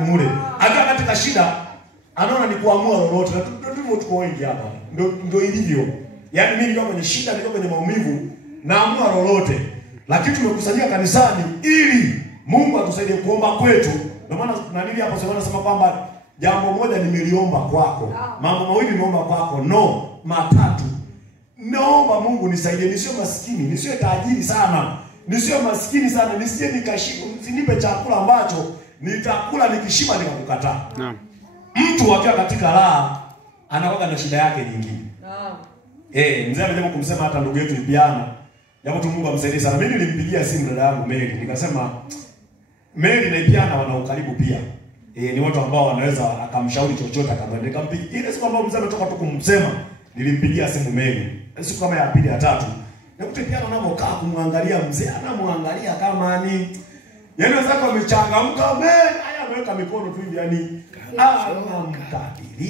mule. Akiwa katika shida anaona ni kuamua lolote. Na ndivyo tuko wengi hapa. Ndio ilivyo. Yaani mimi niko kwenye shida, niko kwenye maumivu, naamua lolote. Lakini tumekusanyika kanisani ili Mungu atusaidie kuomba kwetu. Ndio maana na nini hapo sasa nasema kwamba jambo moja nimeliomba kwako. Mambo mawili nimeomba kwako. No, matatu. Naomba Mungu nisaidie nisio maskini, nisio tajiri sana. Nisio maskini sana, nisije nikashiba, usinipe chakula ambacho nitakula nikishiba nikakukataa. Naam. Mtu akiwa katika raha anakuwa na shida yake nyingine. Naam. Mzee amejaribu kumsema hata ndugu yetu Ipiana. Japo tu Mungu amsaidie sana. Mimi nilimpigia simu dada yangu Mary, nikasema Mary na Ipiana wana ukaribu pia. Ni watu ambao wanaweza akamshauri chochote akamwendea. Nikampigia ile siku ambayo mzee ametoka tu kumsema, nilimpigia simu Mary. Siku kama ya pili ya tatu. Nakuta Ipiana anapokaa kumwangalia mzee, anamwangalia kama ni yaani wazako wamechangamka, haya ameweka mikono tu hivi yani. Mkabili.